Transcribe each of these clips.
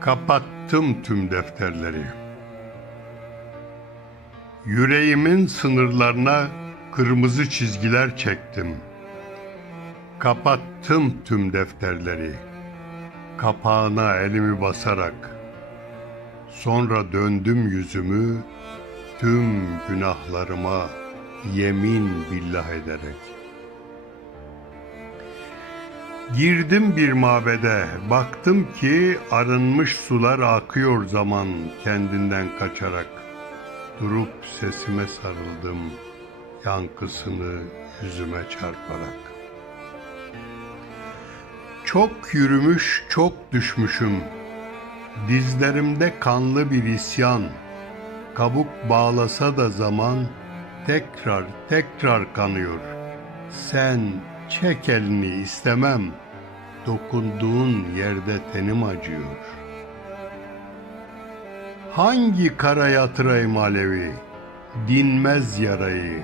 Kapattım tüm defterleri. Yüreğimin sınırlarına kırmızı çizgiler çektim. Kapattım tüm defterleri. Kapağına elimi basarak. Sonra döndüm yüzümü tüm günahlarıma yemin billah ederek. Girdim bir mabede, baktım ki arınmış sular akıyor zaman kendinden kaçarak. Durup sesime sarıldım, yankısını yüzüme çarparak. Çok yürümüş, çok düşmüşüm. Dizlerimde kanlı bir isyan. Kabuk bağlasa da zaman tekrar tekrar kanıyor. Sen çek elini istemem. Dokunduğun yerde tenim acıyor. Hangi kara yatırayım alevi? Dinmez yarayı.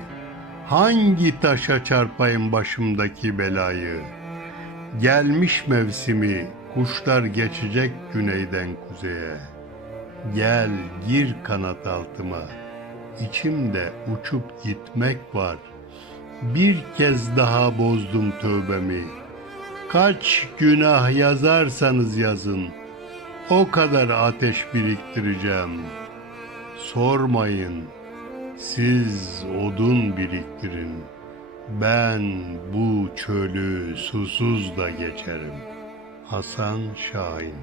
Hangi taşa çarpayım başımdaki belayı? Gelmiş mevsimi, kuşlar geçecek güneyden kuzeye. Gel gir kanat altıma, içimde uçup gitmek var. Bir kez daha bozdum tövbemi. Kaç günah yazarsanız yazın, o kadar ateş biriktireceğim. Sormayın, siz odun biriktirin. Ben bu çölü susuz da geçerim. Hasan Şahin